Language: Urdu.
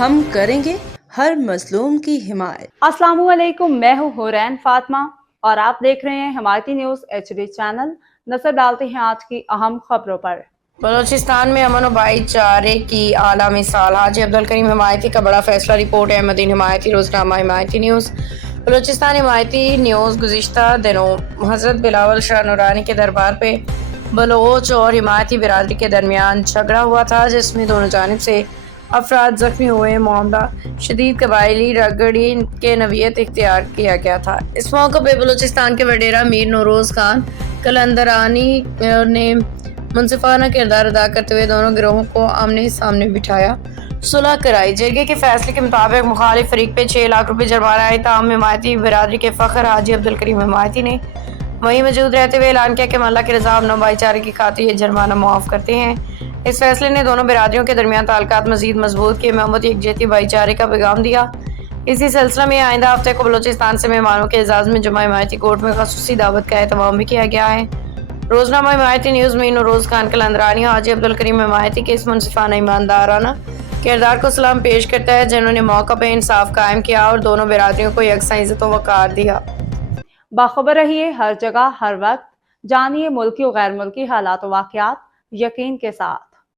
ہم کریں گے ہر مظلوم کی حمایت۔ السلام علیکم، میں ہوں حورین فاطمہ اور آپ دیکھ رہے ہیں حمایتی نیوز HD چینل۔ نظر ڈالتے ہیں آج کی اہم خبروں پر۔ بلوچستان میں امن و بھائی چارے کی اعلیٰ مثال، حاجی عبدالکریم حمایتی کا بڑا فیصلہ۔ رپورٹ احمد دین حمایتی، روزنامہ حمایتی نیوز۔ بلوچستان حمایتی نیوز گزشتہ دنوں حضرت بلاول شاہ نورانی کے دربار پہ بلوچ اور حمایتی برادری کے درمیان جھگڑا ہوا تھا، جس میں دونوں جانب سے افراد زخمی ہوئے۔ معاملہ شدید قبائلی رگڑی کے نوعیت اختیار کیا گیا تھا۔ اس موقع پہ بلوچستان کے وڈیرہ میر نوروز خان قلندرانی نے منصفانہ کردار ادا کرتے ہوئے دونوں گروہوں کو آمنے سامنے بٹھایا، صلح کرائی۔ جرگے کے فیصلے کے مطابق مخالف فریق پہ 6 لاکھ روپے جرمانہ ہے، تاہم حمایتی برادری کے فخر حاجی عبدالکریم حمایتی نے وہیں موجود رہتے ہوئے اعلان کیا کہ ہم اللہ کی رضا امن و بھائی چارے کی خاطر یہ جرمانہ معاف کرتے ہیں۔ اس فیصلے نے دونوں برادریوں کے درمیان تعلقات مزید مضبوط کیے، محبت، یکجہتی، بھائی چارے کا پیغام دیا۔ اسی سلسلہ میں آئندہ ہفتے کو بلوچستان سے مہمانوں کے اعزاز میں جمعہ حمایتی کورٹ میں خصوصی دعوت کا اہتمام بھی کیا گیا ہے۔ روزنامہ حمایتی نیوز میر نوروز خان قلندرانی حاجی عبدالکریم حمایتی کے اس منصفانہ ایماندارانہ کردار کو سلام پیش کرتا ہے، جنہوں نے موقع پہ انصاف قائم کیا اور دونوں برادریوں کو یکساں عزت و وقار دیا۔ باخبر رہیے ہر جگہ ہر وقت، جانیے ملکی و غیر ملکی حالات و واقعات یقین کے ساتھ۔